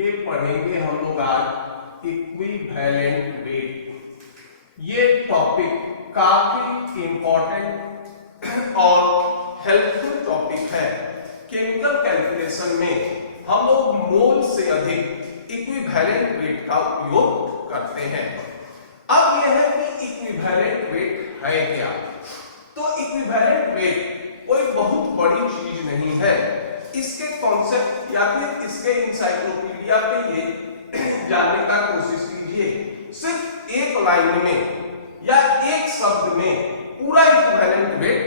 ये पढ़ेंगे हम लोग आज इक्विवेलेंट वेट। ये टॉपिक काफी इंपॉर्टेंट और हेल्पफुल टॉपिक है। केमिकल कैलकुलेशन में हम लोग मोल से अधिक इक्विवेलेंट वेट का उपयोग करते हैं। अब यह है कि इक्विवेलेंट वेट है क्या। तो इक्विवेलेंट वेट कोई बहुत बड़ी चीज नहीं है। इसके कॉन्सेप्ट या फिर इसके इंसाइक्लोपीडिया पे ये जानने का कोशिश कीजिए। सिर्फ एक लाइन में या एक शब्द में पूरा इक्विवेलेंट वेट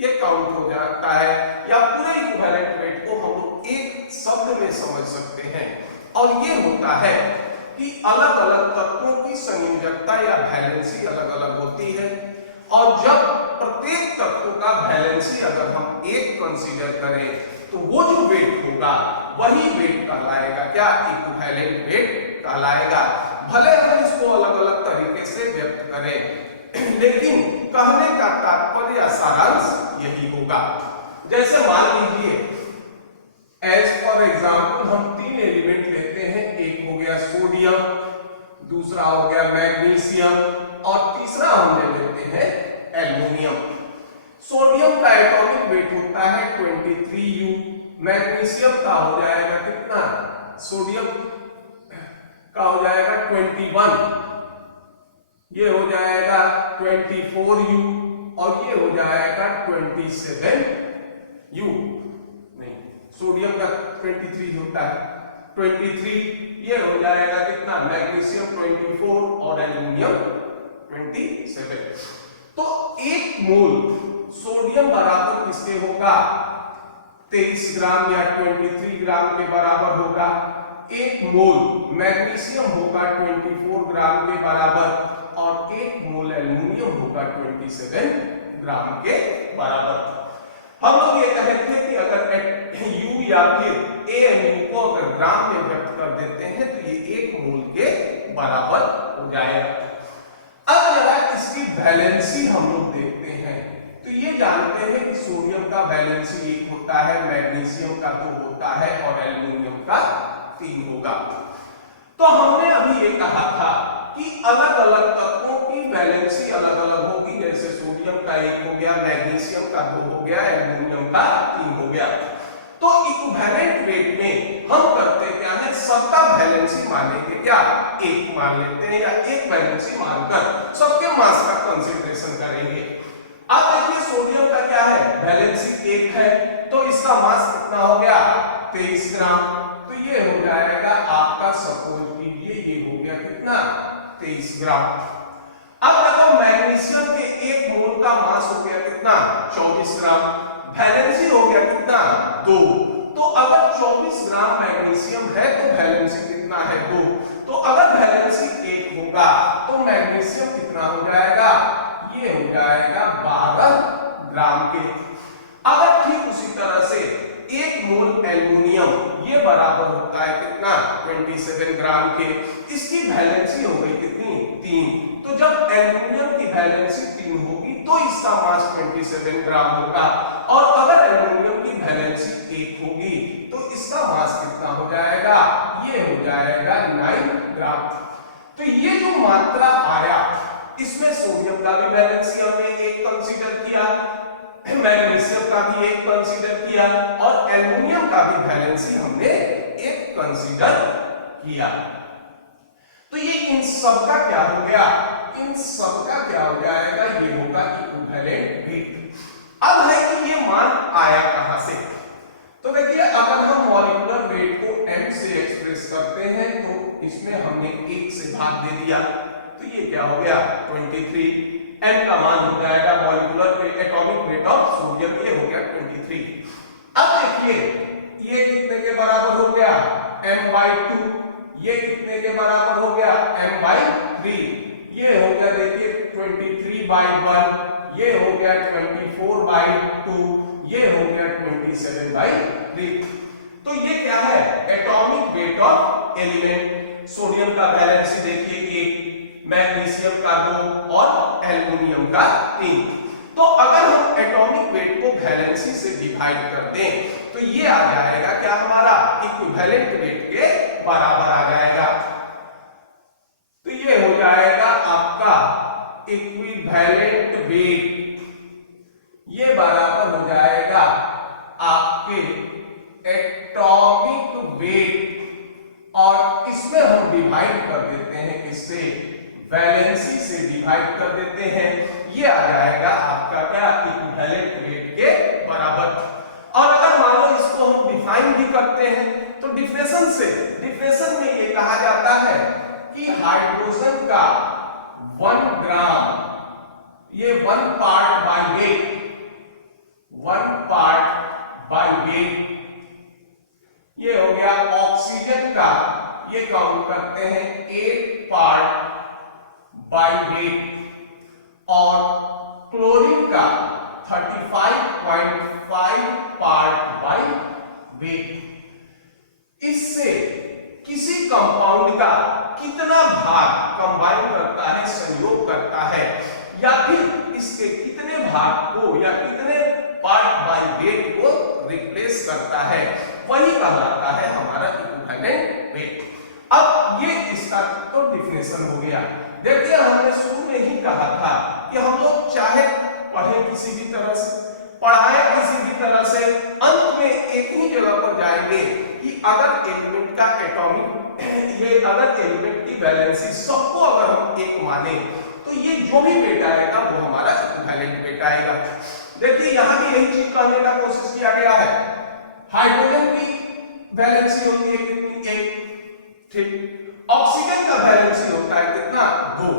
ये काउंट हो जाता है, या पूरे इक्विवेलेंट वेट को हम लोग एक शब्द में समझ सकते हैं। और ये होता है कि अलग अलग तत्वों की संयोजकता या वैलेंसी अलग अलग होती है, और जब प्रत्येक तत्व का वैलेंसी अगर हम एक कंसीडर करें तो वो जो वेट होगा वही वेट कहलाएगा क्या, इक्विवेलेंट वेट कहलाएगा। भले हम इसको अलग अलग तरीके से व्यक्त करें, लेकिन कहने का तात्पर्य या सारांश यही होगा। जैसे मान लीजिए एज फॉर एग्जाम्पल हम तीन एलिमेंट लेते हैं। एक हो गया सोडियम, दूसरा हो गया मैग्नीशियम और तीसरा हम ले लेते हैं एल्युमिनियम। सोडियम का एटॉमिक वेट होता है 23U, मैग्नीशियम का हो जाएगा कितना, सोडियम का हो जाएगा 21, ये हो जाएगा 24U और ये हो जाएगा 27U। नहीं, सोडियम का 23 होता है 23, ये हो जाएगा कितना, मैग्नीशियम 24 और एल्युमिनियम 27। तो एक मोल सोडियम बराबर किसके होगा, 23 ग्राम या 23 ग्राम के बराबर होगा। एक मोल मैग्नीशियम होगा 24 ग्राम के बराबर और एक मोल एल्युमिनियम होगा 27 ग्राम के बराबर। हम लोग ये कहते हैं कि अगर U या फिर AMU को अगर ग्राम में व्यक्त कर देते हैं तो ये एक मोल के बराबर हो जाएगा। अब जरा इसकी वैलेंसी हम लोग देखते हैं। तो ये जानते हैं कि सोडियम का वैलेंसी 1 होता है, मैग्नीशियम का 2 होता है और एल्युमिनियम का 3 होगा। तो हमने अभी ये कहा था कि अलग अलग तत्वों की वैलेंसी अलग अलग होगी। जैसे सोडियम का 1 हो गया, मैग्नीशियम का 2 हो गया, एल्युमिनियम का 3 हो गया। तो इक्विवेलेंट वेट में हम करते क्या है, सबका वैलेंसी मानेंगे क्या, 1 मान लेते हैं, या एक वैलेंसी मानकर सबके मास का कंसीडरेशन करेंगे। अब देखिए सोडियम का क्या है, वैलेंसी 1 है, तो इसका मास कितना हो गया, 23 ग्राम। तो ये हो जाएगा आपका, सपोज कीजिए ये हो गया कितना, 23 ग्राम। अब देखो मैग्नीशियम के 1 मोल का मास हो गया कितना, 24 ग्राम। वैलेंसी हो गया कितना, 2। तो अगर 24 ग्राम मैग्नीशियम है तो वैलेंसी कितना है, 2। तो अगर वैलेंसी 1 होगा तो मैग्नीशियम कितना हो जाएगा, ये हो जाएगा 12 ग्राम के। अगर ठीक उसी तरह से 1 मोल एल्युमिनियम ये बराबर होता है कितना, 27 ग्राम के। इसकी वैलेंसी हो गई कितनी, 3। तो जब एल्युमिनियम की वैलेंसी 3 होगी तो इसका मास 27 ग्राम होगा, और अगर एल्युमिनियम की वैलेंसी 1 होगी तो इसका मास कितना हो जाएगा, ये हो जाएगा 9 ग्राम। तो ये जो मात्रा आया इसमें सोडियम का भी वैलेंसी हमने 1 कंसीडर किया, मैग्नीशियम का भी 1 कंसीडर किया और एल्युमिनियम का भी वैलेंसी हमने 1 कंसीडर किया। तो ये इन सब का क्या हो गया, इन सब का क्या हो जाएगा, ये होगा इक्विवेलेंट वेट। अब है कि ये मान आया कहां से। तो देखिए अगर हम मॉलिक्यूलर वेट को m से एक्सप्रेस करते हैं तो इसमें हमने 1 से भाग दे दिया, तो ये क्या हो गया 23। m का मान हो जाएगा molecular atomic weight of sodium, ये हो गया 23। अब देखिए ये कितने के बराबर हो गया, m/2। ये कितने के बराबर हो गया, m/3। ये हो गया देखिए 23/1, ये हो गया 24/2, ये हो गया 27/3। तो ये क्या है, atomic weight of element. Sodium का वैलेंसी देखिए 1, मैग्नीशियम का 2 और एल्युमिनियम का 3। तो अगर हम एटॉमिक वेट को वैलेंसी से डिवाइड कर दें तो ये आ जाएगा क्या, हमारा इक्विवेलेंट वेट के बराबर आ जाएगा। तो ये हो जाएगा आपका इक्विवेलेंट वेट, ये बराबर हो जाएगा आपके एटॉमिक वेट, और इसमें हम डिवाइड कर देते हैं किससे, वैलेंसी से डिवाइड कर देते हैं। ये आ जाएगा आपका क्या, इक्विवेलेंट वेट के बराबर। और अगर मान लो इसको हम डिफाइन भी करते हैं तो डिफिनेशन से, डिफिनेशन में ये कहा जाता है कि हाइड्रोजन का 1 ग्राम, ये 1 part by weight, 1 part by weight, ये हो गया। ऑक्सीजन का ये काउंट करते हैं 8 पार्ट बाय वेट, और क्लोरीन का 35.5 पार्ट बाय वेट। इससे किसी कंपाउंड का कितना भाग कंबाइन करता है, संयोग करता है, या फिर इसके कितने भाग को या कितने पार्ट बाय वेट को रिप्लेस करता है, वही कहलाता है हमारा इक्विवेलेंट वेट। अब ये इसका तो डिफिनेशन हो गया। देखिए हमने शुरू में ही कहा था कि हम लोग चाहे पढ़े किसी भी तरह से, पढ़ाए किसी भी तरह से, अंत में एक ही जगह पर जाएंगे कि अगर एलिमेंट का एटॉमिक, ये अगर एलिमेंट की वैलेंसी सबको अगर हम एक माने तो ये जो भी वेट आएगा वो हमारा इक्विवेलेंट वेट आएगा। देखिए यहां भी यही चीज कहने का कोशिश किया गया है। हाइड्रोजन की वैलेंसी होती है कितनी, 1, ठीक। ऑक्सीजन का वैलेंसी होता है कितना, 2,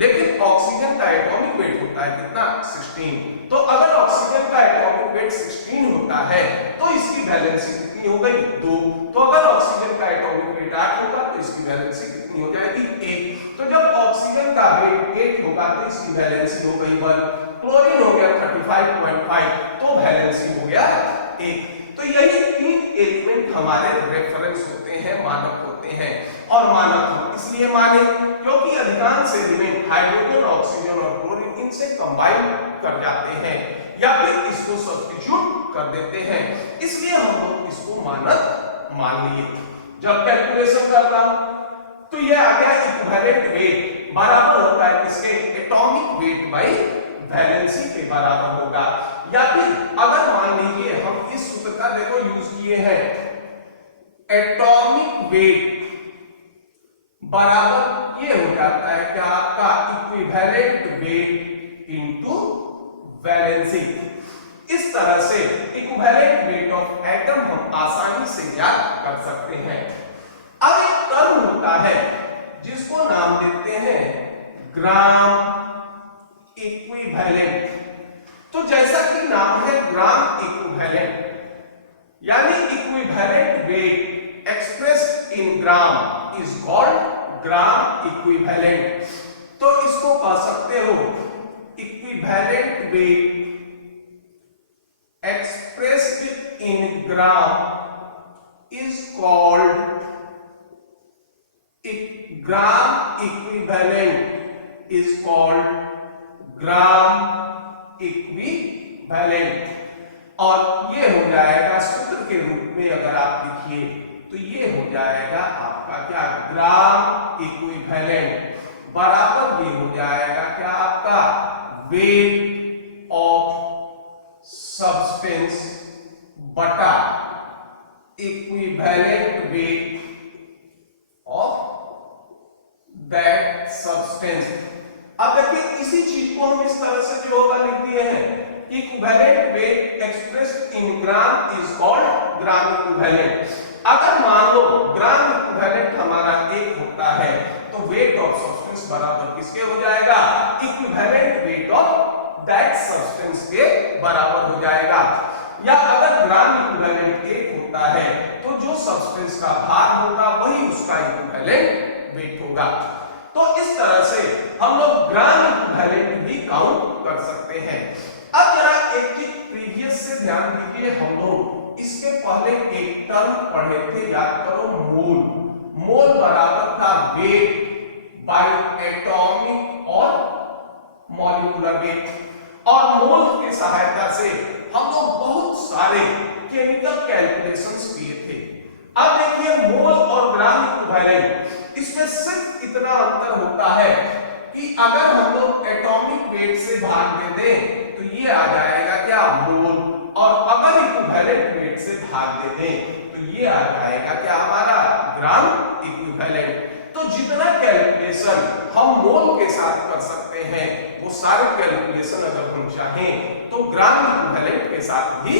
लेकिन ऑक्सीजन का एटॉमिक वेट होता है कितना, 16। तो अगर ऑक्सीजन का एटॉमिक वेट 16 होता है तो इसकी वैलेंसी कितनी हो गई, 2। तो अगर ऑक्सीजन का एटॉमिक वेट 8 होगा तो इसकी वैलेंसी कितनी हो जाएगी, 1। तो जब ऑक्सीजन का वेट 8 होगा तो इसकी वैलेंसी हो गई 1। क्लोरीन हो गया 35.5, तो वैलेंसी हो गया 1। तो यही 3 एलिमेंट हमारे रेफरेंस होते हैं, मानक होते हैं। और मानक हम इसलिए माने क्योंकि अधिकांश एलिमेंट हाइड्रोजन, ऑक्सीजन और क्लोरीन इनसे कंबाइन कर जाते हैं या फिर इसको सब्स्टिट्यूट कर देते हैं, इसलिए हम लोग इसको मानक मान लिए। जब कैलकुलेशन करना तो ये आ गया इक्विवेलेंट वेट बराबर होता है किसके, एटॉमिक वेट बाय वैलेंसी के बराबर होगा। या फिर अगर मान लीजिए हम इस सूत्र का देखो यूज किए हैं, एटॉमिक वेट बराबर ये हो जाता है क्या आपका, इक्विवेलेंट वेट इनटू वैलेंसी। इस तरह से इक्विवेलेंट वेट ऑफ एटम हम आसानी से याद कर सकते हैं। अब एक टर्म होता है जिसको नाम देते हैं ग्राम इक्विवेलेंट। तो जैसा कि नाम है ग्राम इक्विवेलेंट, यानी equivalent weight expressed in gram is called gram equivalent. तो इसको कह सकते हो equivalent weight expressed in gram is called gram equivalent, is called gram equivalent. और ये हो जाएगा सूत्र के रूप में अगर आप लिखिए तो ये हो जाएगा आपका क्या, ग्राम इक्विवेलेंट बराबर ये हो जाएगा क्या आपका, वेट ऑफ सब्सटेंस बटा equivalent weight of that substance. अब देखिए इसी चीज को हम इस तरह से जो होगा लिख दिए हैं, equivalent wait expressed in gram is called gram equivalent. अगर मान लो ग्राम इक्विवेलेंट हमारा 1 होता है तो वेट ऑफ सब्सटेंस बराबर किसके हो जाएगा, equivalent weight of that substance के बराबर हो जाएगा। या अगर ग्राम इक्विवेलेंट 1 होता है तो जो सब्सटेंस का भार होगा वही उसका इक्विवेलेंट वेट होगा। तो इस तरह से हम लोग ग्राम इक्विवेलेंट भी काउंट कर सकते हैं। अब जरा एक चीज प्रीवियस से ध्यान दीजिए, हम लोग इसके पहले एक टर्म पढ़े थे, याद करो, मोल। मोल बराबर था वेट बाय एटॉमिक और मॉलिक्यूलर वेट। और मोल की सहायता से हम लोग बहुत सारे केमिकल कैलकुलेशंस किए थे। अब देखिए मोल और ग्राम इसमें सिर्फ इतना अंतर होता है कि अगर हम लोग एटॉमिक वेट से भाग दे दें तो ये आ जाएगा क्या, मोल, और अगर इक्विवेलेंट वेट से भाग दे दें तो ये आ जाएगा क्या, हमारा ग्राम इक्विवेलेंट। तो जितना कैलकुलेशन हम मोल के साथ कर सकते हैं वो सारे कैलकुलेशन अगर हम चाहें तो ग्राम इक्विवेलेंट के साथ भी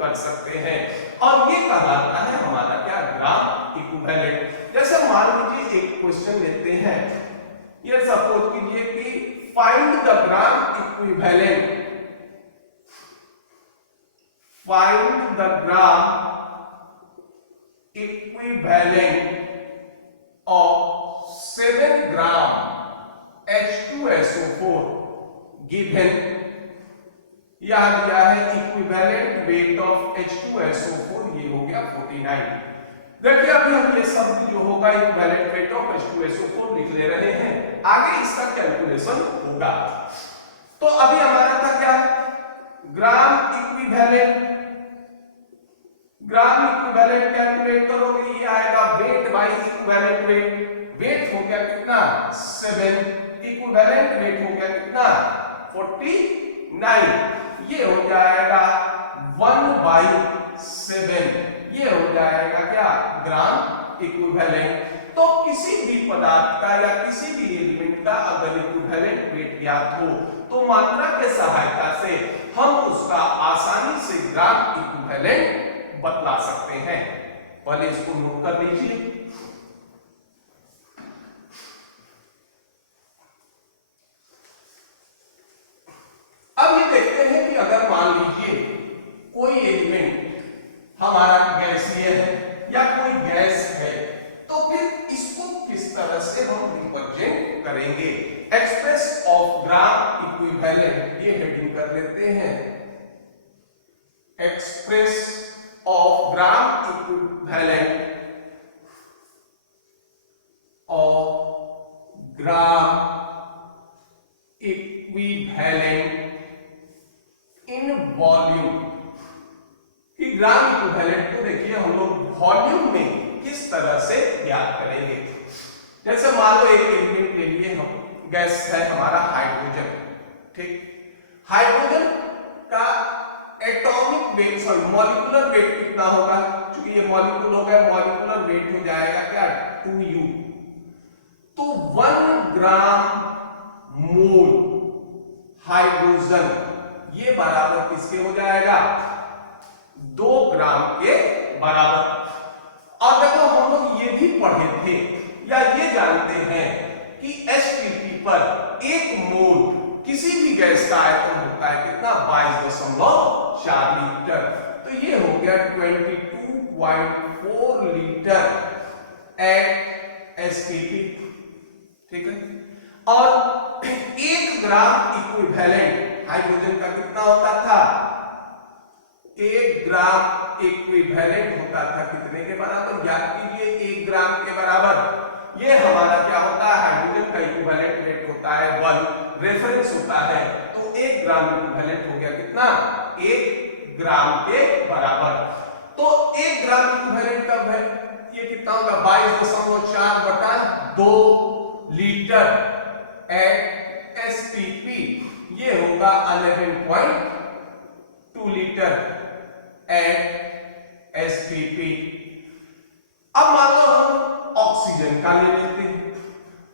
कर सकते हैं, और ये कहलाता है हमारा क्या, ग्राम इक्विवेलेंट। जैसे मान लीजिए एक क्वेश्चन लेते हैं, ये सपोज कीजिए कि find the gram equivalent, find the gram equivalent of 7 gram H2SO4 given, यह दिया है इक्विवेलेंट वेट ऑफ H2SO4, ये हो गया 49। देखिए अभी हम ये शब्द जो होगा इक्विवेलेंट वेट ऑफ H2SO4 लिख ले रहे हैं, आगे इसका कैलकुलेशन होगा। तो अभी हमारा था क्या, gram equivalent, gram equivalent calculate करोगे, ये आएगा weight by equivalent weight, weight हो गया कितना 7, इक्विवेलेंट वेट हो गया कितना 49, ये हो जाएगा 1/7, ये हो जाएगा क्या, ग्राम इक्विवेलेंट। तो किसी भी पदार्थ का या किसी भी एलिमेंट का अगर इक्विवेलेंट वेट ज्ञात हो तो मात्रा के सहायता से हम उसका आसानी से ग्राम इक्विवेलेंट बतला सकते हैं। पहले इसको नोट कर लीजिए। अब ये देखते हैं कि अगर मान लीजिए कोई एलिमेंट हमारा गैसीय है या कोई गैस है तो फिर इसको किस तरह से हम रिप्रेजेंट करेंगे। एक्सप्रेस ऑफ ग्राम इक्विवेलेंट, ये हेडिंग कर लेते हैं, express of gram equivalent of gram equivalent in volume, कि ग्राम इक्विवेलेंट को देखिए हम लोग वॉल्यूम में किस तरह से ज्ञात करेंगे। जैसे मान लो एक एलिमेंट ले लिए हम, गैस है हमारा हाइड्रोजन, ठीक, हाइड्रोजन का atomic weight, sorry molecular weight कितना होगा, क्योंकि ये मॉलिक्यूल हो गया, मॉलिक्यूलर वेट हो जाएगा क्या 2U, तो 1 ग्राम मोल हाइड्रोजन ये बराबर किसके हो जाएगा, 2 ग्राम के बराबर। और देखो हम लोग ये भी पढ़े थे या ये जानते हैं कि H2 पर 1 मोल किसी भी गैस का आयतन होता है कितना, 22.4 लीटर, तो ये हो गया 22.4 लीटर एट SPP, ठीक है। और 1 ग्राम इक्विवेलेंट हाइड्रोजन का कितना होता था, 1 ग्राम इक्विवेलेंट होता था कितने के बराबर, याद कीजिए 1 ग्राम के बराबर, ये हमारा क्या होता है, हाइड्रोजन का इक्विवेलेंट वेट होता है 1, रेफरेंस होता है, तो 1 ग्राम इक्विवेलेंट हो गया कितना, 1 ग्राम के बराबर। तो 1 ग्राम इक्विवेलेंट का ये कितना होगा, 22.4 बटा 2 लीटर एट SPP, ये होगा 11.2 लीटर एट SPP। अब मान लो हम ऑक्सीजन का ले लेते हैं,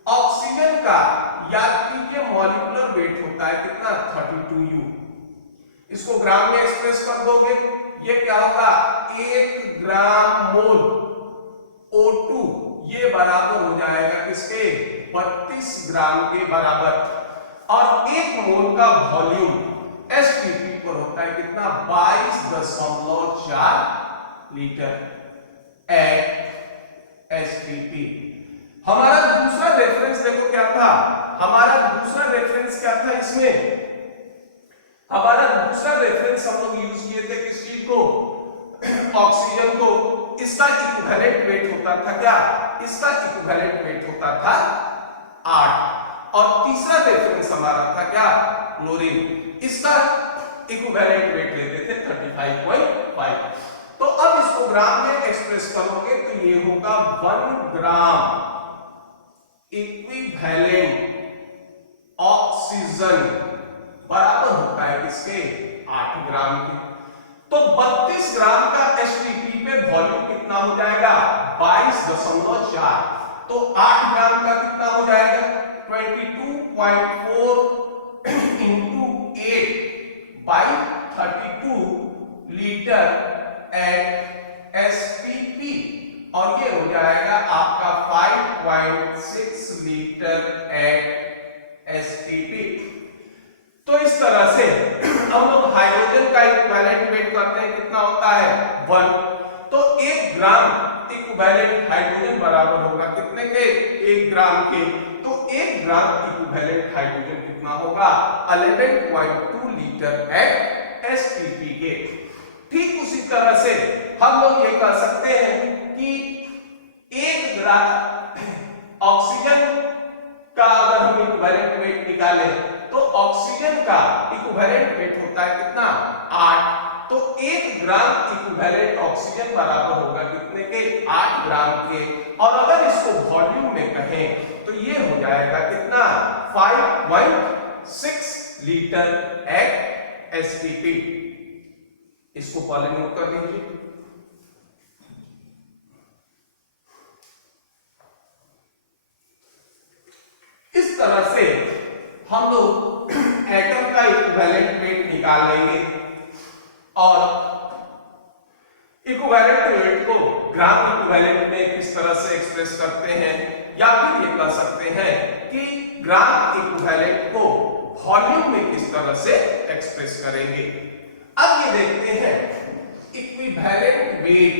ऑक्सीजन का याद कीजिए मॉलिक्यूलर वेट होता है कितना 32U, इसको ग्राम में एक्सप्रेस कर दोगे, ये क्या होगा 1 ग्राम मोल O2, ये बराबर हो जाएगा किसके 32 ग्राम के बराबर, और 1 मोल का वॉल्यूम SPP पर होता है कितना 22.4 लीटर एट SPP। हमारा दूसरा रेफरेंस देखो क्या था, हमारा दूसरा रेफरेंस क्या था, इसमें हमारा दूसरा रेफरेंस हम लोग यूज किए थे किस चीज को, ऑक्सीजन को, इसका इक्विवेलेंट वेट होता था क्या, इसका इक्विवेलेंट वेट होता था 8, और तीसरा रेफरेंस हमारा था क्या क्लोरीन, इसका इक्विवेलेंट वेट लेते थे 35.5। तो अब इसको ग्राम में एक्सप्रेस करोगे तो ये होगा 1 ग्राम इक्विवेलेंट ऑक्सीजन बराबर होता है किसके? 8 ग्राम के। तो 32 ग्राम का एचटीपी पे वॉल्यूम कितना हो जाएगा? 22.4। तो 8 ग्राम का कितना हो जाएगा? 22.4 into 8 by 32 litre at STP, और ये हो जाएगा आपका 5.6 लीटर एट एसटीपी। तो इस तरह से हम लोग हाइड्रोजन का इक्विवेलेंट वेट करते हैं, कितना होता है? 1। तो 1 ग्राम इक्विवेलेंट हाइड्रोजन बराबर होगा कितने के? 1 ग्राम के। तो 1 ग्राम इक्विवेलेंट हाइड्रोजन कितना होगा? 11.2 लीटर एट एसटीपी के। ठीक उसी तरह से हम लोग ये कह सकते हैं कि 1 ग्राम ऑक्सीजन का अगर हम इक्विवेलेंट वेट निकालें तो ऑक्सीजन का इक्विवेलेंट वेट होता है कितना? 8। तो 1 ग्राम इक्विवेलेंट ऑक्सीजन बराबर होगा कितने के? 8 ग्राम के। और अगर इसको वॉल्यूम में कहें तो ये हो जाएगा कितना? 5.6 लीटर एट एसटीपी। इसको पहले नोट कर लीजिए। इस तरह से हम लोग एटम का इक्विवेलेंट वेट निकाल लेंगे और इक्विवेलेंट वेट को ग्राम इक्विवेलेंट में किस तरह से एक्सप्रेस करते हैं, या फिर ये कह सकते हैं कि ग्राम इक्विवेलेंट को वॉल्यूम में किस तरह से एक्सप्रेस करेंगे। अब ये देखते हैं equivalent weight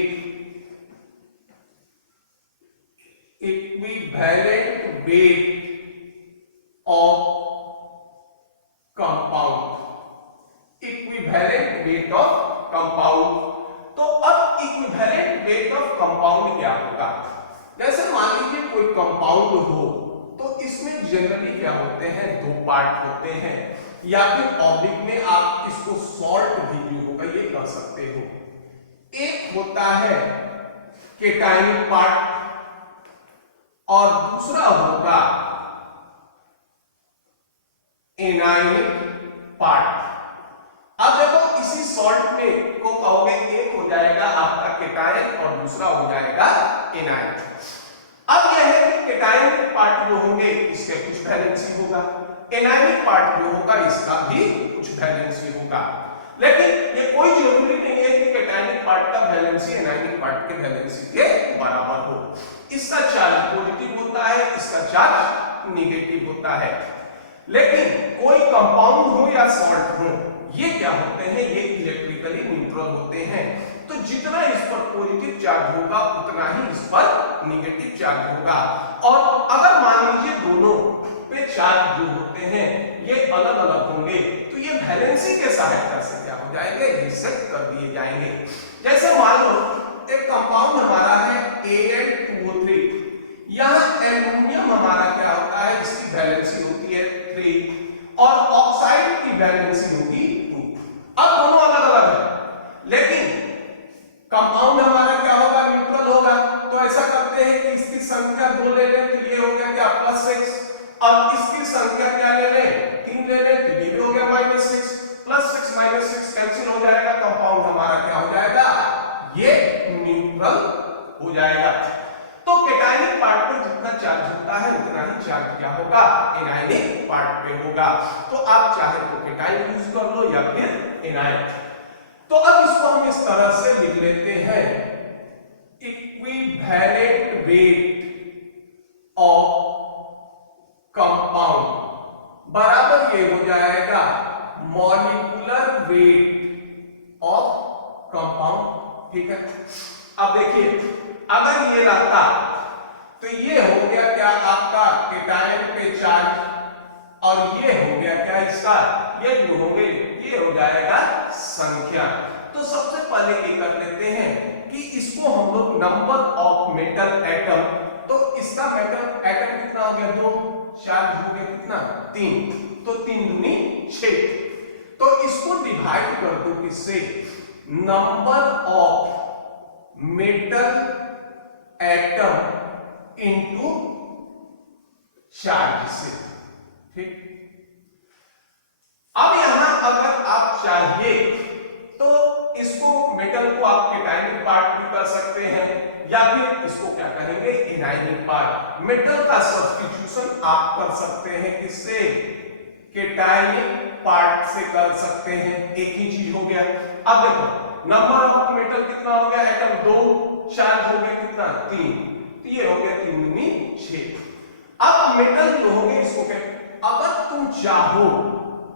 of compound, equivalent weight of compound. तो अब इक्विवेलेंट वेट ऑफ कंपाउंड क्या होगा? जैसे मान लीजिए कोई कंपाउंड हो तो इसमें जनरली क्या होते हैं? 2 पार्ट होते हैं, या फिर ऑब्लिक में आप इसको सॉल्ट भी जो होगा ये कह सकते हो। एक होता है केटायनिक पार्ट और दूसरा होगा एनायनिक पार्ट। अब देखो इसी सॉल्ट में को कहोगे, एक हो जाएगा आपका केटायन और दूसरा हो जाएगा एनायन। अब यह है कि केटायनिक पार्ट जो होंगे इसके कुछ वैलेंसी होगा, एनायनिक पार्ट जो होगा इसका भी कुछ वैलेंसी होगा। लेकिन ये कोई जरूरी नहीं है कि केटायनिक पार्ट का वैलेंसी एनायनिक पार्ट के वैलेंसी के बराबर हो। इसका चार्ज पॉजिटिव होता है, इसका चार्ज नेगेटिव होता है। लेकिन कोई कंपाउंड हो या सॉल्ट हो, ये क्या होते हैं? ये इलेक्ट्रिकली न्यूट्रल होते हैं। तो जितना इस पर पॉजिटिव चार्ज होगा उतना ही इस पर नेगेटिव चार्ज होगा। और अगर मान लीजिए दोनों पे चार्ज जो होते हैं ये अलग अलग होंगे तो ये वैलेंसी के सहायता से क्या हो जाएंगे? रिसेट कर दिए जाएंगे। जैसे मान लो एक कंपाउंड हमारा है Al2O3, यहाँ एल्युमिनियम हमारा क्या होता है? इसकी वैलेंसी होती है 3 और ऑक्साइड की वैलेंसी होगी 2। अब दोनों अलग अलग है, लेकिन कंपाउंड हमारा क्या होगा? न्यूट्रल होगा। तो ऐसा करते हैं कि इसकी संख्या 2 ले लें तो ये हो गया क्या? +6, और इसकी संख्या क्या ले लें? 3 ले लें तो ये भी हो गया -6। +6 -6 कैंसिल हो जाएगा, कंपाउंड हमारा क्या हो जाएगा? ये न्यूट्रल हो जाएगा। तो केटायनिक पार्ट पर जितना चार्ज होता है उतना ही चार्ज क्या होगा? एनायनिक पार्ट पे होगा। तो आप चाहे तो केटायन यूज कर लो या फिर एनायन। तो अब इसको हम इस तरह से लिख लेते हैं, इक्विवेलेंट वेट ऑफ कंपाउंड बराबर ये हो जाएगा मॉलिक्यूलर वेट ऑफ कंपाउंड। ठीक है, अब देखिए अगर ये रहता तो ये हो गया क्या आपका केटायन पे चार्ज, और ये हो गया क्या इसका? ये जो होंगे ये हो जाएगा संख्या। तो सबसे पहले ये कर लेते हैं कि इसको हम लोग नंबर ऑफ मेटल एटम, तो इसका मेटल एटम कितना हो गया? 2, चार्ज हो गया कितना? 3, तो 3 दूनी 6। तो इसको डिवाइड कर दो किससे? Number of metal atom into charge से। ठीक, अब यहां अगर आप चाहिए तो इसको मेटल को आप केटायनिक पार्ट भी कर सकते हैं या फिर इसको क्या कहेंगे, एनायनिक पार्ट। मेटल का सब्स्टिट्यूशन आप कर सकते हैं किससे, केटायनिक पार्ट से कर सकते हैं। एक ही चीज हो गया। अब देखो नंबर ऑफ मेटल कितना हो गया, एटम 2, चार्ज हो गया कितना 3, तो ये हो गया 3 दूनी 6। अब मेटल जो हो गए इसको क्या, अगर तुम चाहो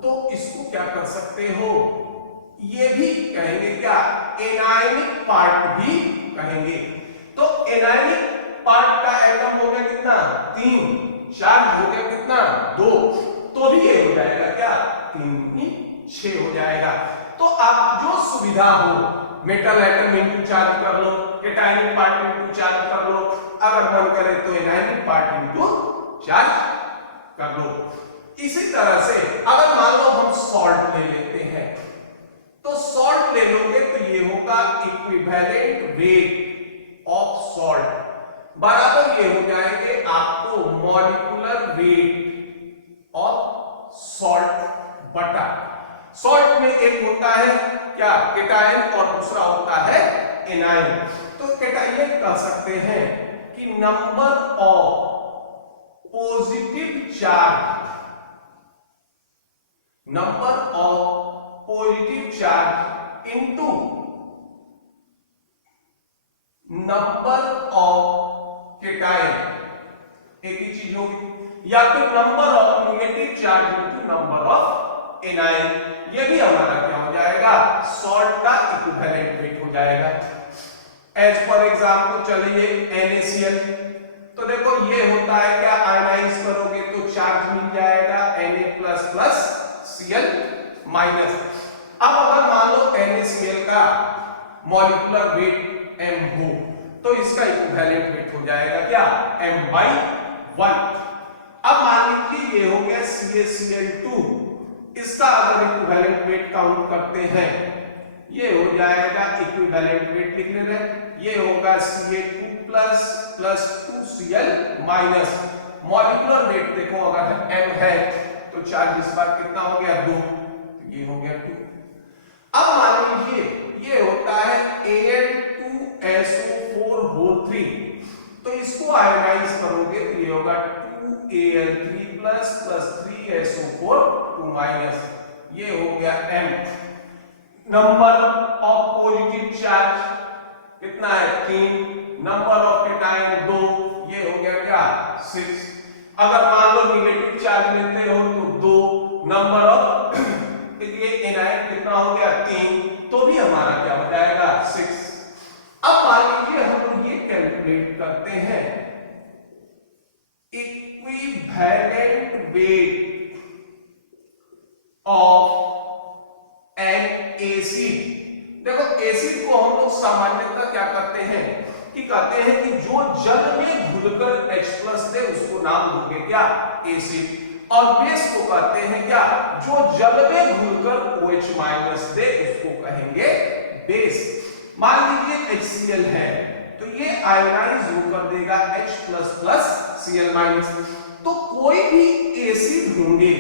तो इसको क्या कर सकते हो, ये भी कहेंगे क्या, एनायनिक पार्ट भी कहेंगे। तो एनायनिक पार्ट का एटम हो गया कितना 3, चार्ज हो गया कितना 2, तो भी ये हो जाएगा क्या 3 6 हो जाएगा। तो आप जो सुविधा हो, मेटल एटम इनटू चार्ज कर लो, केटायनिक पार्ट इनटू चार्ज कर लो, अगर मन करे तो एनायनिक पार्ट इनटू चार्ज कर लो। इसी तरह से अगर मान लो हम सॉल्ट ले लेते हैं, तो सॉल्ट ले लोगे तो ये होगा इक्विवेलेंट वेट ऑफ सॉल्ट बराबर ये हो जाएंगे आपको मॉलिक्यूलर वेट ऑफ सॉल्ट बटा। सॉल्ट में एक होता है क्या, केटायन, और दूसरा होता है एनायन। तो केटायन कह सकते हैं कि number of positive charge, number of positive charge into number of cation, एक ही चीज होगी, या फिर number of negative charge into number of anion. ये भी हमारा क्या हो जाएगा, सॉल्ट का इक्विवेलेंट वेट हो जाएगा। एज फॉर एग्जांपल चलिए NaCl, तो देखो ये होता है क्या, आयनाइज करोगे तो चार्ज मिल जाएगा Na++Cl-। अब अगर मान लो NaCl का मॉलिक्यूलर वेट m हो तो इसका इक्विवेलेंट वेट हो जाएगा क्या, m/1। अब मान लीजिए ये हो गया CaCl2, इसका अगर इक्विवेलेंट वेट काउंट करते हैं, ये हो जाएगा इक्विवेलेंट वेट लिख ले रहे, ये होगा Ca2+2Cl-। मॉलिक्यूलर वेट देखो अगर m है तो चार्ज इस बार कितना हो गया 2, तो ये हो गया 2। अब मान लीजिए ये होता है Al2SO4 तो इसको आयनाइज करोगे तो ये होगा 2Al3+3SO4 2-, ये हो गया m। Number of positive charge कितना है 3, नंबर ऑफ केटायन 2, ये हो गया क्या 6। अगर मान लो नेगेटिव चार्ज लेते हो तो 2, नंबर ऑफ ये एनायन कितना हो गया 3, तो भी हमारा क्या हो जाएगा 6। अब मान लीजिए हम लोग ये कैलकुलेट करते हैं equivalent weight of N acid. देखो एसिड को हम लोग सामान्यतः क्या करते हैं कि कहते हैं कि जो जल में घुलकर H+ दे उसको नाम दोगे क्या एसिड, और बेस को कहते हैं क्या, जो जल में घुलकर OH- दे उसको कहेंगे बेस। मान लीजिए HCl है तो ये आयनाइज होकर देगा H++Cl-। तो कोई भी एसिड होंगे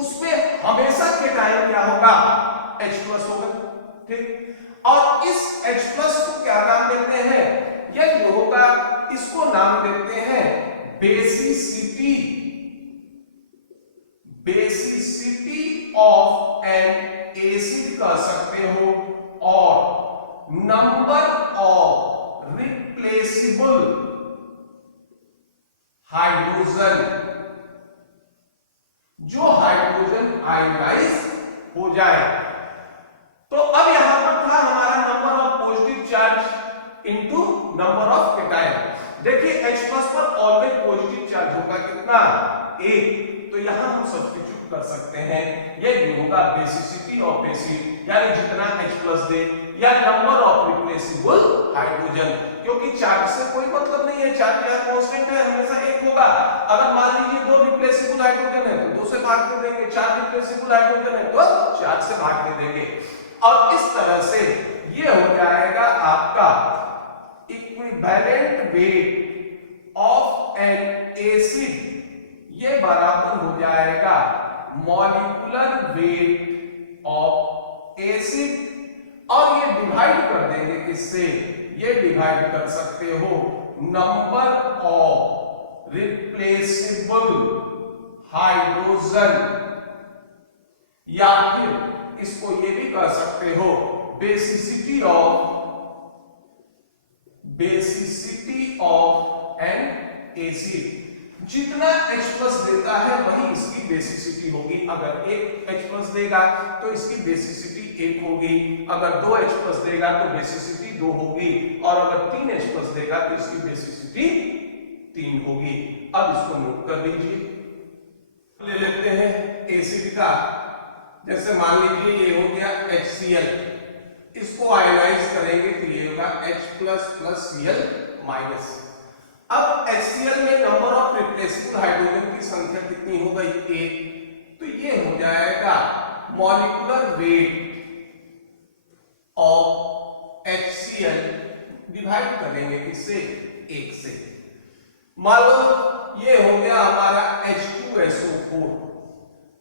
उसमें हमेशा केटायन क्या होगा H+ होगा। ठीक, और इस H+ को क्या नाम देते हैं, ये जो होगा इसको नाम देते हैं basicity, basicity of N acid कह सकते हो, और नंबर ऑफ रिप्लेसेबल हाइड्रोजन, जो हाइड्रोजन आयनाइज हो जाए। तो अब यहां पर था हमारा number of positive charge into number of cation. देखिए H+ पर ऑलवेज पॉजिटिव चार्ज होगा कितना 1, तो यहां हम सब्स्टिट्यूट कर सकते हैं, ये जो होगा बेसिसिटी ऑफ एसिड यानी जितना H+ दे, या नंबर ऑफ रिप्लेसेबल हाइड्रोजन, क्योंकि चार्ज से कोई मतलब नहीं है, चार्ज यहां कांस्टेंट है, हमेशा 1 होगा। अगर मान लीजिए 2 रिप्लेसेबल हाइड्रोजन है तो 2 से भाग कर देंगे, 4 रिप्लेसेबल हाइड्रोजन है तो 4 से भाग कर देंगे, और इस तरह से ये हो जाएगा आपका equivalent weight of N acid ये बराबर हो जाएगा मॉलिक्यूलर वेट ऑफ एसिड, और ये डिवाइड कर देंगे किससे, ये डिवाइड कर सकते हो नंबर ऑफ रिप्लेसेबल हाइड्रोजन, या फिर इसको ये भी कर सकते हो बेसिसिटी ऑफ एन एसिड। जितना H+ देता है वही इसकी बेसिसिटी होगी। अगर एक H+ देगा तो इसकी बेसिसिटी 1 होगी, अगर 2 H+ देगा तो बेसिसिटी 2 होगी, और अगर 3 H+ देगा तो इसकी बेसिसिटी 3 होगी। अब इसको नोट कर लीजिए। ले लेते हैं एसिड का, जैसे मान लीजिए ये हो गया HCl, इसको आयनाइज करेंगे तो ये होगा H++ Cl-। अब HCl में नंबर ऑफ रिप्लेसेबल हाइड्रोजन की संख्या कितनी हो गई, 1, तो ये हो जाएगा molecular weight of HCl, divide करेंगे किससे, 1 से। मान लो ये हो गया हमारा H2SO4।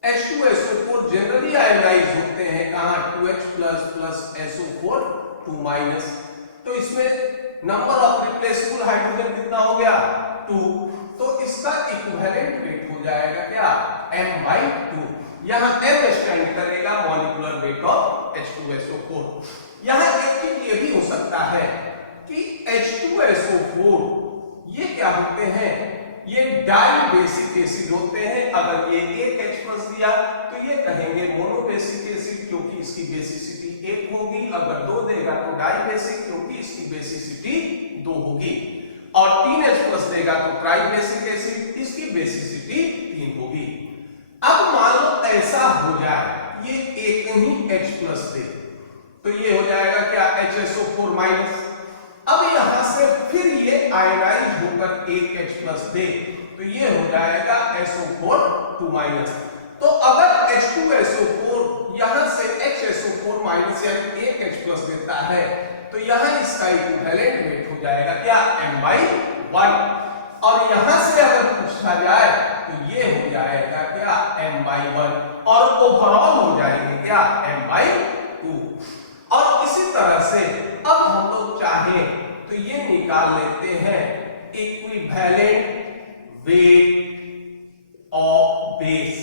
H2SO4 जनरली आयनाइज होते हैं कहां, 2H+ SO4 2-, तो इसमें नंबर ऑफ रिप्लेसेबल हाइड्रोजन कितना हो गया, 2, तो इसका इक्विवेलेंट वेट हो जाएगा क्या, m/2। यहां m स्टैंड करेगा मॉलिक्यूलर वेट ऑफ H2SO4। यहां एक चीज ये भी हो सकता है कि H2SO4 ये क्या होते हैं, ये डाई बेसिक एसिड होते हैं। अगर ये एक H+ दिया तो ये कहेंगे मोनोबेसिक एसिड, क्योंकि इसकी बेसिसिटी 1 होगी। अगर 2 देगा तो डाई बेसिक, क्योंकि इसकी बेसिसिटी 2 होगी, और 3 H+ देगा तो ट्राई बेसिक एसिड, इसकी बेसिसिटी 3 होगी। अब मान लो ऐसा हो जाए ये एक ही H+ दे, तो ये हो जाएगा क्या, HSO4-। अब यहां से फिर ये आयनाइज होकर एक H+ दे, तो ये हो जाएगा SO4 2-। तो अगर H2SO4 यहां से HSO4- यानी एक H+ देता है, तो यहां इसका इक्विवेलेंट वेट हो जाएगा क्या, m/1। और यहां से अगर पूछा जाए तो ये हो जाएगा क्या, m/1, और ओवरऑल हो जाएंगे क्या, m/2। और इसी तरह से अब हम लोग चाहें तो ये निकाल लेते हैं equivalent weight of base.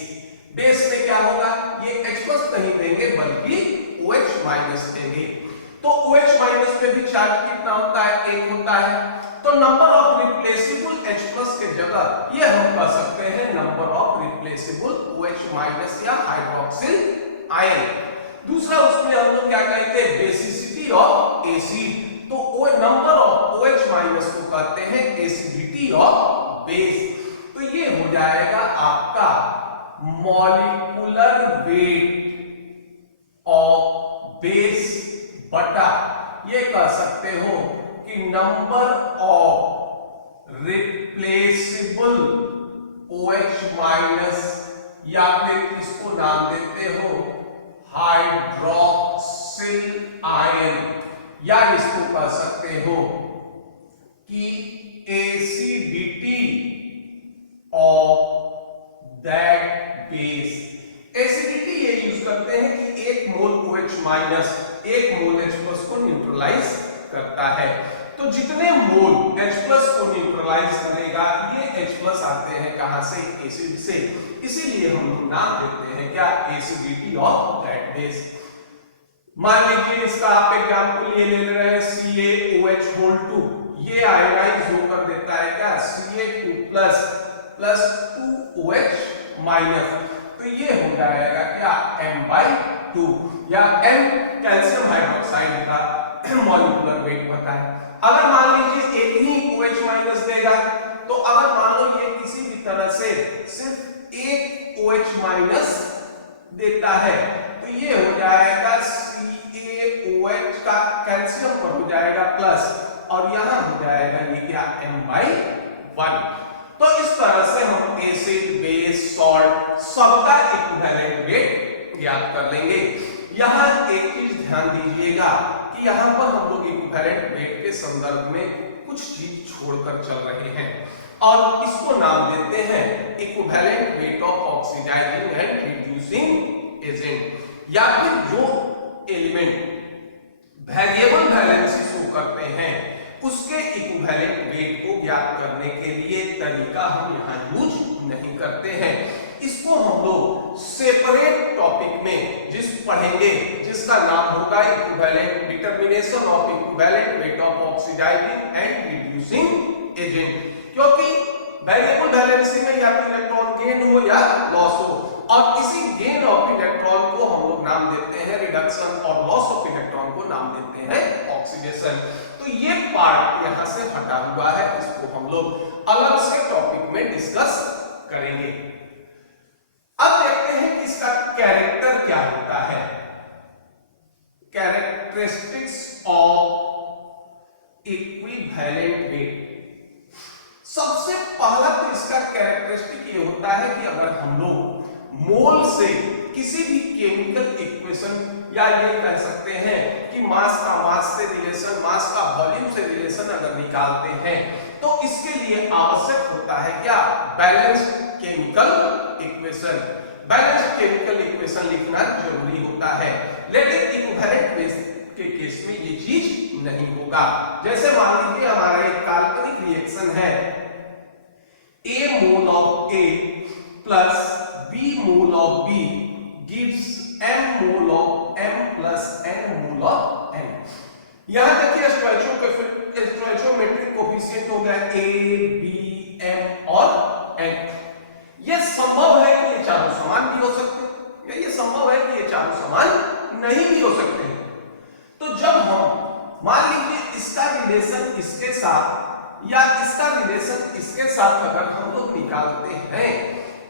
Base में क्या होगा, ये H+ नहीं देंगे बल्कि OH- देंगे। तो OH- पे भी चार्ज कितना होता है, 1 होता है। तो नंबर ऑफ रिप्लेसेबल H+ के जगह ये हम कह सकते हैं नंबर ऑफ रिप्लेसेबल OH- या हाइड्रोक्सिल आयन। दूसरा उसमें हम लोग क्या कहते हैं, बेसिसिटी ऑफ एसिड। तो नंबर ऑफ OH- को कहते हैं एसिडिटी ऑफ बेस। तो ये हो जाएगा आपका मॉलिक्यूलर वेट ऑफ बेस बटा, ये कह सकते हो कि नंबर ऑफ रिप्लेसेबल OH- या फिर इसको नाम देते हो हाइड्रोक्सिल आयन, या इसको कह सकते हो कि acidity of that base. Acidity ये यूज करते हैं कि 1 मोल OH- 1 मोल H+ को न्यूट्रलाइज करता है। तो जितने मोल H+ को न्यूट्रलाइज करेगा ये H+ आते हैं कहां से, एसिड से। इसीलिए हम नाम देते हैं क्या, एसिडिटी ऑफ दैट बेस। मान लीजिए इसका आप एग्जांपल ये ले रहे हैं CaOH2, ये आयनाइज होकर देता है क्या, Ca2+ प्लस 2OH-, तो ये हो जाएगा क्या, m/2, या m कैल्शियम हाइड्रोक्साइड का मॉलिक्यूलर वेट होता है। अगर मान लीजिए एक ही OH- देगा, तो अगर मान लो ये किसी भी तरह से सिर्फ एक OH- देता है, तो ये हो जाएगा CaOH का कैल्शियम पर हो जाएगा प्लस, और यहां हो जाएगा ये क्या, m/1। तो इस तरह से हम एसिड, बेस, सॉल्ट सबका इक्विवेलेंट वेट ज्ञात कर लेंगे। यहां एक चीज ध्यान दीजिएगा कि यहां पर हम लोग इक्विवेलेंट वेट के संदर्भ में कुछ चीज छोड़कर चल रहे हैं। और इसको नाम देते हैं equivalent weight of oxidising and reducing agent. या फिर जो एलिमेंट वेरिएबल वैलेंसी शो करते हैं उसके इक्विवेलेंट वेट को ज्ञात करने के लिए तरीका हम यहां यूज नहीं करते हैं। इसको हम लोग सेपरेट टॉपिक में पढ़ेंगे जिसका नाम होगा equivalent determination of equivalent weight of oxidising and reducing agent. क्योंकि वेरिएबल वैलेंसी में या तो इलेक्ट्रॉन गेन हो या लॉस हो, और इसी गेन ऑफ इलेक्ट्रॉन को हम लोग नाम देते हैं रिडक्शन और लॉस ऑफ इलेक्ट्रॉन को नाम देते हैं ऑक्सीडेशन। तो ये पार्ट यहां से हटा हुआ है, इसको हम लोग अलग से टॉपिक में डिस्कस करेंगे। अब देखते हैं कि इसका कैरेक्टर क्या होता है। Characteristics of equivalent wait. सबसे पहला तो इसका कैरेक्टरिस्टिक ये होता है कि अगर हम लोग मोल से किसी भी केमिकल इक्वेशन या ये कह सकते हैं कि मास का मास से रिलेशन, मास का वॉल्यूम से रिलेशन अगर निकालते हैं तो इसके लिए आवश्यक होता है क्या, balanced chemical equation. Balanced chemical equation लिखना जरूरी होता है, लेकिन इक्विवेलेंट वेट के केस में ये चीज नहीं होगा। जैसे मान लीजिए हमारा एक काल्पनिक रिएक्शन है, A mole of A plus B mole of B gives M mole of M plus N mole of N। यहां देखिए स्टोइचोमेट्रिक कोफिशिएंट हो गया A, B, M और N। यह संभव है कि ये चारों समान भी हो सकते हैं, या ये संभव है कि ये चारों समान नहीं भी हो सकते हैं। तो जब हम मान लीजिए इसका रिलेशन इसके साथ या इसका रिलेशन इसके साथ अगर हम लोग निकालते हैं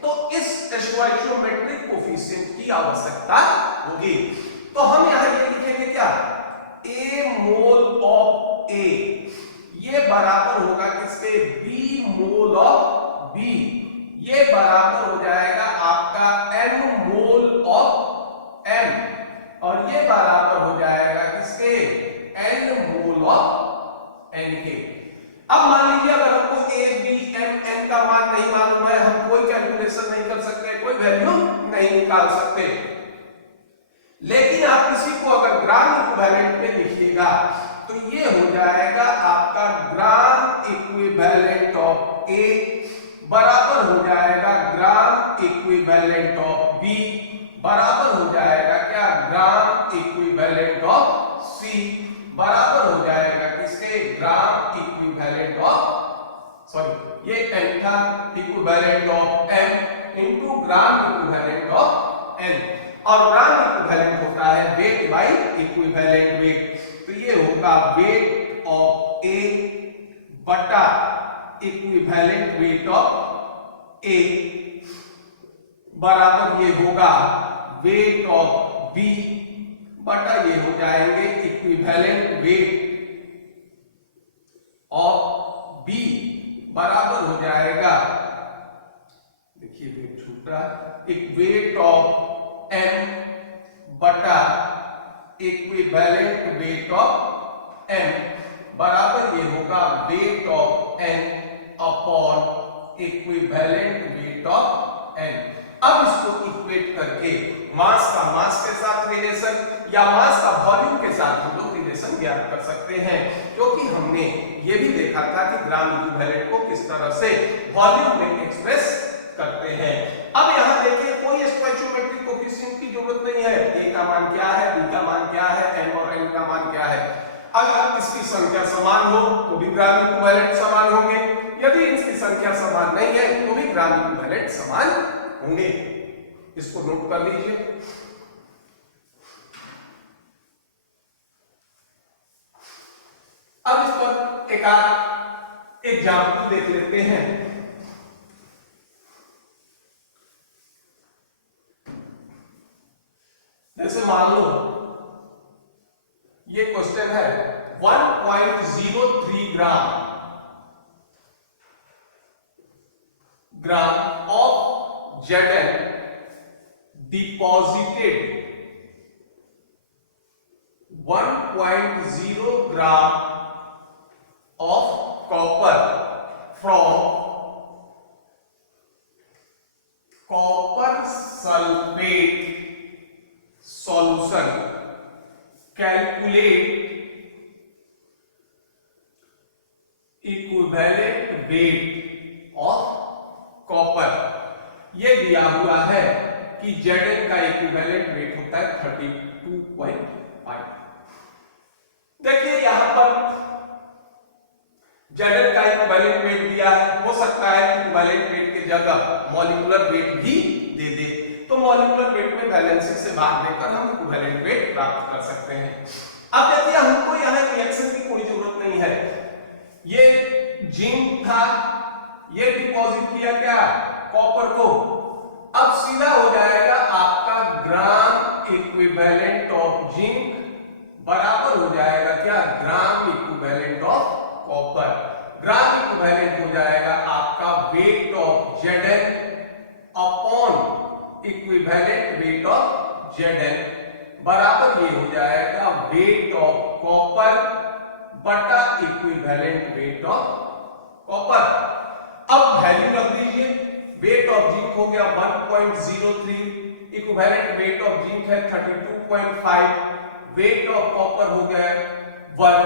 तो इस स्टोइचोमेट्रिक कोफिशिएंट की आवश्यकता होगी। तो हम यहां ये लिखेंगे क्या, A मोल ऑफ A ये बराबर होगा किसके, B मोल ऑफ B ये बराबर हो जाएगा आपका M मोल ऑफ M, और ये बराबर हो जाएगा किसके, N मोल ऑफ N के। अब मान लीजिए अगर हमको A, B, M, N का मान नहीं मालूम है, हम कोई कैलकुलेशन नहीं कर सकते, कोई वैल्यू नहीं निकाल सकते, लेकिन आप किसी को अगर ग्राम इक्विवेलेंट में लिखिएगा तो ये हो जाएगा आपका ग्राम इक्विवेलेंट ऑफ A बराबर हो जाएगा ग्राम इक्विवेलेंट ऑफ B बराबर हो जाएगा क्या, ग्राम इक्विवेलेंट ऑफ C बराबर हो जाएगा किसके, ग्राम इक्विवेलेंट ऑफ, सॉरी ये n था, equivalent of m into gram equivalent of n, और ग्राम इक्विवेलेंट होता है वेट बाय इक्विवेलेंट वेट। तो ये होगा वेट ऑफ A बटा इक्विवेलेंट वेट ऑफ A बराबर ये होगा वेट ऑफ B बटा ये हो जाएंगे इक्विवेलेंट वेट ऑफ B बराबर हो जाएगा, देखिए वेट छूटा, एक वेट ऑफ M बटा इक्विवेलेंट वेट ऑफ M बराबर ये होगा weight of N upon equivalent weight of N। अब इसको इक्वेट करके मास का मास के साथ रिलेशन या मास का वॉल्यूम के साथ हम लोग रिलेशन ज्ञात कर सकते हैं, क्योंकि हमने ये भी देखा था कि ग्राम इक्विवेलेंट को किस तरह से वॉल्यूम में एक्सप्रेस करते हैं। अब यहां देखिए कोई स्टोइचोमेट्रिक कोफिशिएंट की जरूरत नहीं है, A का मान क्या है, B का मान क्या है, M और N का मान क्या है। अगर इसकी संख्या समान हो तो भी ग्राम इक्विवेलेंट समान होंगे, यदि इसकी संख्या समान नहीं है तो भी ग्राम इक्विवेलेंट समान होंगे। इसको नोट कर लीजिए। अब इस पर एक एग्जाम्पल देख लेते हैं। जैसे मान लो ये क्वेश्चन है 1.03 gram of Zn deposited 1.0 gram of copper from of copper. ये दिया हुआ है कि Zn का इक्विवेलेंट वेट होता है 32.5। देखिए यहां पर Zn का इक्विवेलेंट वेट दिया है, हो सकता है कि इक्विवेलेंट वेट की जगह मॉलिक्यूलर वेट भी दे दे, तो मॉलिक्यूलर वेट में बैलेंसिंग से भाग देकर हम इक्विवेलेंट वेट प्राप्त कर सकते हैं। अब देखिए हमको यहाँ रिएक्शन की कोई जरूरत नहीं है, ये जिंक था, ये डिपॉजिट किया क्या कॉपर को, अब सीधा हो जाएगा आपका ग्राम इक्विवेलेंट ऑफ जिंक बराबर हो जाएगा क्या gram equivalent of copper. Gram equivalent हो जाएगा आपका weight of Zn upon equivalent weight of Zn बराबर ये हो जाएगा वेट ऑफ कॉपर बटा इक्विवेलेंट वेट ऑफ कॉपर। अब वैल्यू रख दीजिए, वेट ऑफ जिंक हो गया 1.03, इक्विवेलेंट वेट ऑफ जिंक है 32.5, वेट ऑफ कॉपर हो गया 1।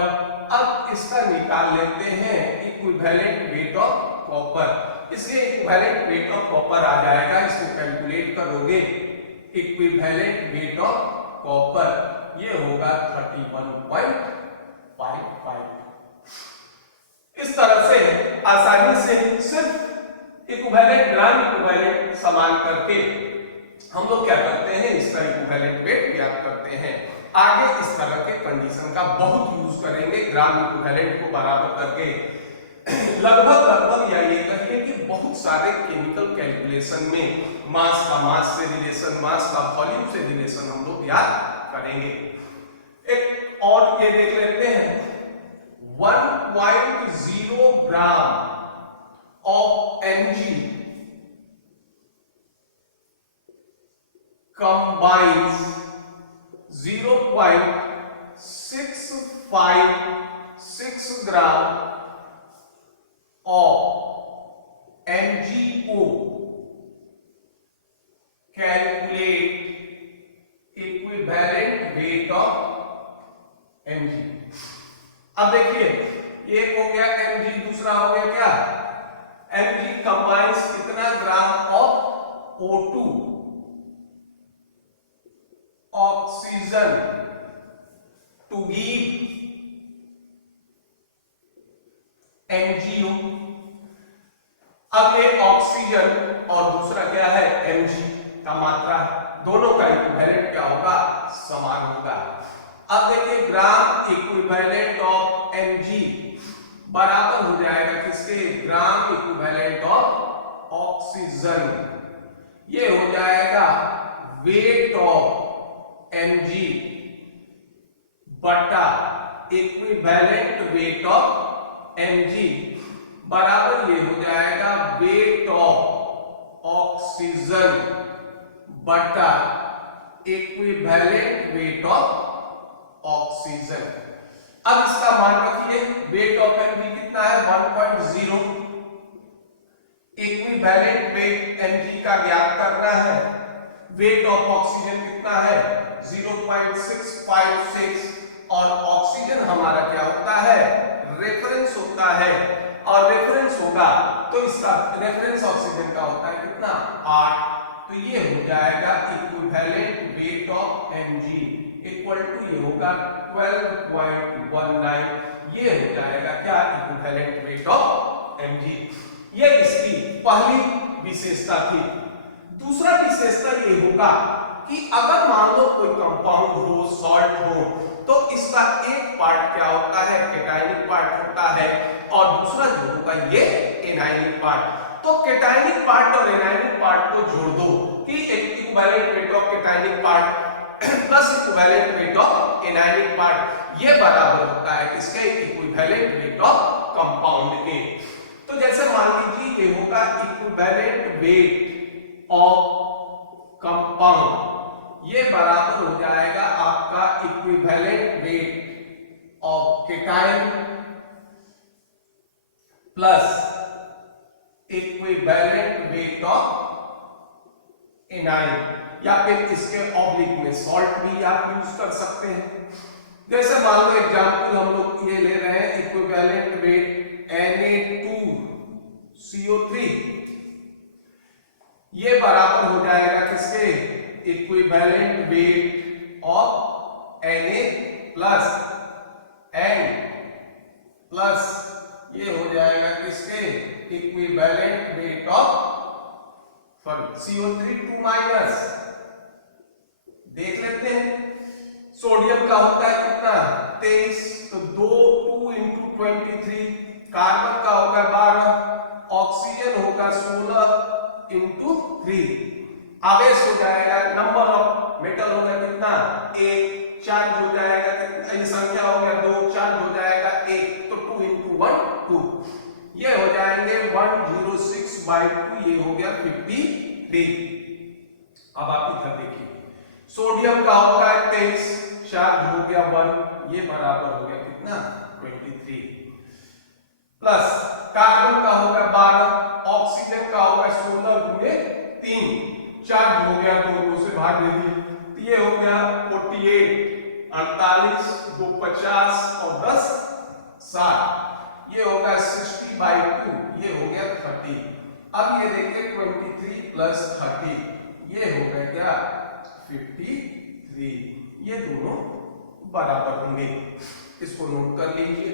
अब इसका निकाल लेते हैं इक्विवेलेंट वेट ऑफ कॉपर। इसके इक्विवेलेंट वेट ऑफ कॉपर आ जाएगा, इसको कैलकुलेट करोगे इक्विवेलेंट वेट ऑफ कॉपर ये होगा 31.55। इस तरह से आसानी से सिर्फ इक्विवेलेंट ग्राम इक्विवेलेंट समान करके हम लोग क्या करते हैं, इसका इक्विवेलेंट वेट ज्ञात करते हैं। आगे इस तरह के कंडीशन का बहुत यूज करेंगे, ग्राम इक्विवेलेंट को बराबर करके लगभग या ये कहिए कि बहुत सारे केमिकल कैलकुलेशन में मास का मास से रिलेशन, मास का वॉल्यूम से रिलेशन हम लोग याद करेंगे। एक और ये देख लेते हैं, 1.0 ग्राम of Mg combines 0.656 gram of MgO. Calculate equivalent weight of Mg। अब देखिए एक हो गया Mg, दूसरा हो गया क्या Mg कंबाइंस कितना gram of O2 oxygen to give MgO। अब ये ऑक्सीजन और दूसरा क्या है Mg का मात्रा, दोनों का इक्विवेलेंट क्या होगा, समान होगा। अब देखिए ग्राम इक्विवेलेंट ऑफ Mg बराबर हो जाएगा किसके, ग्राम इक्विवेलेंट ऑफ ऑक्सीजन, ये हो जाएगा वेट ऑफ Mg बटा इक्विवेलेंट वेट ऑफ Mg बराबर ये हो जाएगा वेट ऑफ ऑक्सीजन बटा इक्विवेलेंट वेट ऑफ ऑक्सीजन। अब इसका मान रखिए, वेट ऑफ Mg कितना है 1.0, इक्विवेलेंट वेट Mg का ज्ञात करना है, वेट ऑफ ऑक्सीजन कितना है 0.656 और ऑक्सीजन हमारा क्या होता है रेफरेंस होता है, और रेफरेंस होगा तो इसका रेफरेंस ऑक्सीजन का होता है कितना 8, तो ये हो जाएगा equivalent weight of Mg equal to ये होगा 12.19, ये हो जाएगा क्या इक्विवेलेंट वेट ऑफ Mg। ये इसकी पहली विशेषता थी। दूसरा विशेषता ये होगा कि अगर मान लो कोई कंपाउंड हो, सॉल्ट हो, तो इसका एक पार्ट क्या होता है कैटायनिक पार्ट होता है और दूसरा जो होगा ये एनायनिक पार्ट। तो कैटायनिक पार्ट और एनायनिक पार्ट को जोड़ दो कि equivalent weight of cationic part plus equivalent weight of anionic part, ये बराबर होता है किसके इक्विवेलेंट वेट ऑफ कंपाउंड के। तो जैसे मान लीजिए ये होगा इक्विवेलेंट वेट ऑफ कंपाउंड, ये बराबर हो जाएगा आपका equivalent weight of cation plus equivalent weight of anion, या फिर इसके ऑब्लिक में सॉल्ट भी आप यूज कर सकते हैं। जैसे मान लो एग्जांपल हम लोग ये ले रहे हैं इक्विवेलेंट वेट Na2 CO3, ये बराबर हो जाएगा किसके, equivalent weight of Na plus and plus ये हो जाएगा किसके, equivalent weight of CO3 2 minus, देख लेते हैं सोडियम का होता है कितना 23, तो 2 इंटू 23, कार्बन का होगा 12, ऑक्सीजन होगा 16 इंटू 3, आवेश हो जाएगा, नंबर ऑफ मेटल होगा कितना 1, चार्ज हो जाएगा कितना, ये संख्या हो गया 2, चार्ज हो जाएगा 1, तो 2 इंटू 1 2, ये हो जाएंगे 106/2, ये हो गया 53। अब आप इधर देखिए सोडियम का होता है 23, चार्ज हो गया 1, ये बराबर हो गया कितना 23, प्लस कार्बन का होगा 12, ऑक्सीजन का होगा 16 गुणे 3, चार्ज हो गया 2 से भाग दे दिए, तो ये हो गया 48, 48 2 50 और 10 60, ये होगा 60/2, ये हो गया 30। अब ये देखिए 23 प्लस 30, ये हो गया क्या 53, ये दोनों बराबर होंगे, इसको नोट कर लीजिए।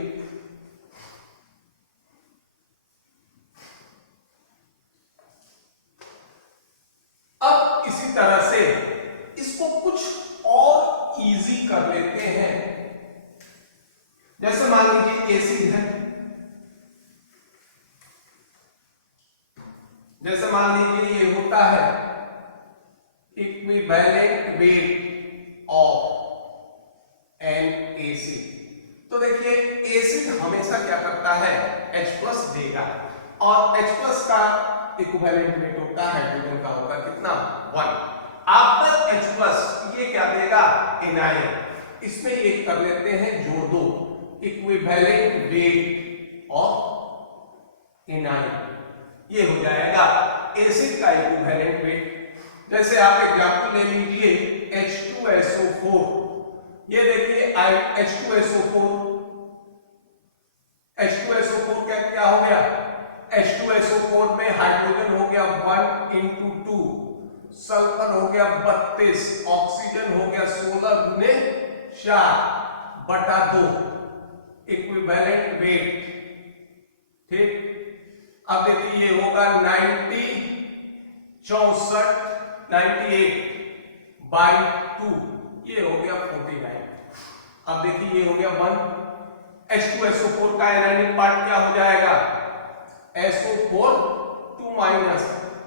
अब इसी तरह से इसको कुछ और इजी कर लेते हैं, जैसे मान लीजिए एसिड है, जैसे मान लीजिए ये होता है equivalent weight of N acid, तो देखिए एसिड हमेशा क्या करता है H+ देगा, और H+ का इक्विवेलेंट वेट होता है हाइड्रोजन का होगा कितना 1, आफ्टर H+ ये क्या देगा एनायन, इसमें एक कर लेते हैं जोड़ दो, इक्विवेलेंट वेट ऑफ एनायन, ये हो जाएगा एसिड का इक्विवेलेंट वेट। जैसे आप एग्जांपल ले लीजिए H2SO4, ये देखिए H2SO4 क्या हो गया, H2SO4 में हाइड्रोजन हो गया 1 इंटू 2, सल्फर हो गया 32, ऑक्सीजन हो गया 16 गुने 4/2, इक्विवेलेंट वेट, ठीक। अब देखिए ये होगा 98/2, ये हो गया 49। अब देखिए ये हो गया 1, H2SO4 का एनायनिक पार्ट क्या हो जाएगा SO4 2 माइनस,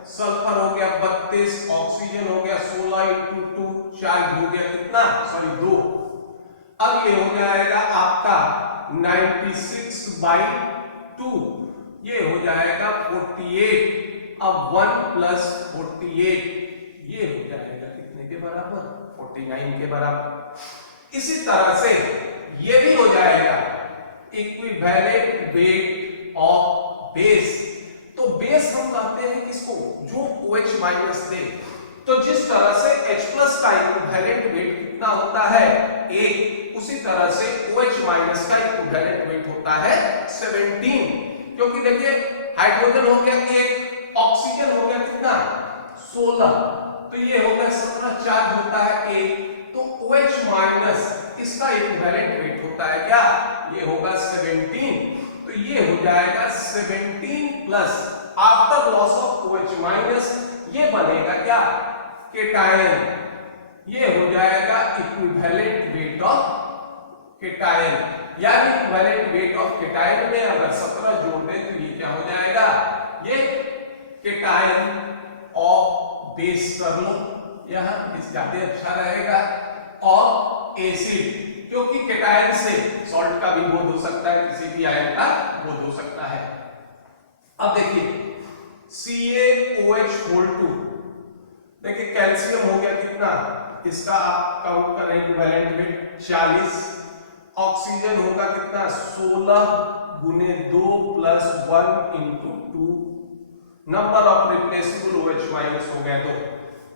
सल्फर हो गया 32, ऑक्सीजन हो गया 16 इंटू 2, चार्ज हो गया कितना 2, अब ये हो जाएगा आपका 96/2, ये हो जाएगा 48, अब 1 प्लस 48, ये हो जाएगा कितने के बराबर 49 के बराबर। इसी तरह से ये भी हो जाएगा इक्विवेलेंट वेट ऑफ बेस, तो बेस हम कहते हैं किसको जो OH माइनस दे, तो जिस तरह से H+ का इक्विवेलेंट वेट कितना होता है 1, उसी तरह से OH माइनस का इक्विवेलेंट वेट होता है 17, क्योंकि देखिए हाइड्रोजन हो गया 1, ऑक्सीजन हो गया कितना 16, तो ये हो गया 17, चार्ज होता है 1, तो OH माइनस इसका इक्विवेलेंट वेट होता है क्या, ये होगा 17, तो ये हो जाएगा 17 plus after loss of OH minus, ये बनेगा क्या केटायन, ये हो जाएगा इक्विवेलेंट वेट ऑफ केटायन, यानी इक्विवेलेंट वेट ऑफ केटायन में अगर 17 जोड़ दें तो ये क्या हो जाएगा, ये केटायन ऑफ बेस कर लो, यहां इस ज्यादा अच्छा रहेगा, और एसिड, क्योंकि केटायन से सॉल्ट का भी बोध हो सकता है, किसी भी आयन का बोध हो सकता है। अब देखिए CaOH2, देखिए कैल्शियम हो गया कितना, इसका आप काउंट करें इक्विवेलेंट वेट 40, ऑक्सीजन होगा कितना 16 गुने 2 plus 1 into 2, number of replaceable OH minus हो गया 2,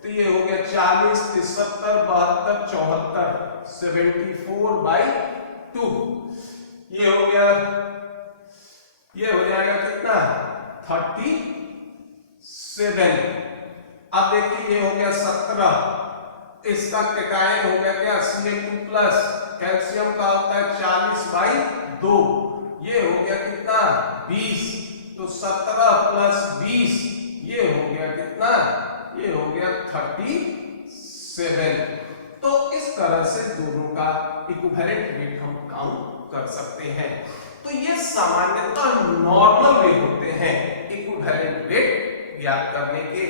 तो ये हो गया 40, 73, 72, 74, 74/2, ये हो गया, ये हो जाएगा कितना 37। अब देखिए ये हो गया 17, इसका कैटायन हो गया क्या Ca2 प्लस, कैल्शियम का होता है 40/2, ये हो गया कितना 20, तो 17 प्लस 20 ये हो गया कितना, ये हो गया 37। तो इस तरह से दोनों का इक्विवेलेंट वेट हम काउंट कर सकते हैं। तो ये सामान्यतः नॉर्मल वे होते हैं इक्विवेलेंट वेट ज्ञात करने के।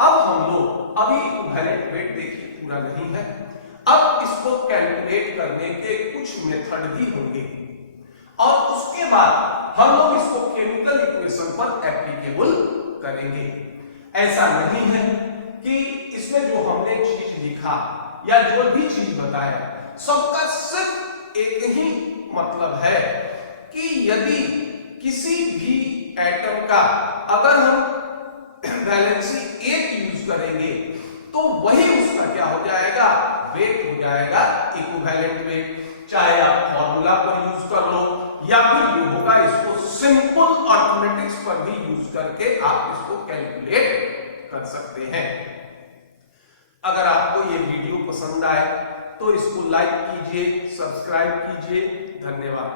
अब हम लोग अभी इक्विवेलेंट वेट देखिए पूरा नहीं है, अब इसको कैलकुलेट करने के कुछ मेथड भी होंगे और उसके बाद हम लोग इसको केमिकल इक्वेशन पर एप्लीकेबल करेंगे। ऐसा नहीं है कि इसमें जो हमने चीज लिखा या जो भी चीज बताया सबका सिर्फ एक ही मतलब है कि यदि किसी भी एटम का अगर हम वैलेंसी 1 यूज करेंगे तो वही उसका क्या हो जाएगा, वेट हो जाएगा, इक्विवेलेंट वेट। चाहे आप फॉर्मूला पर यूज कर लो या फिर जो होगा इसको सिंपल अर्थमेटिक्स पर भी यूज करके आप इसको कैलकुलेट कर सकते हैं। अगर आपको ये वीडियो पसंद आए तो इसको लाइक कीजिए, सब्सक्राइब कीजिए। धन्यवाद।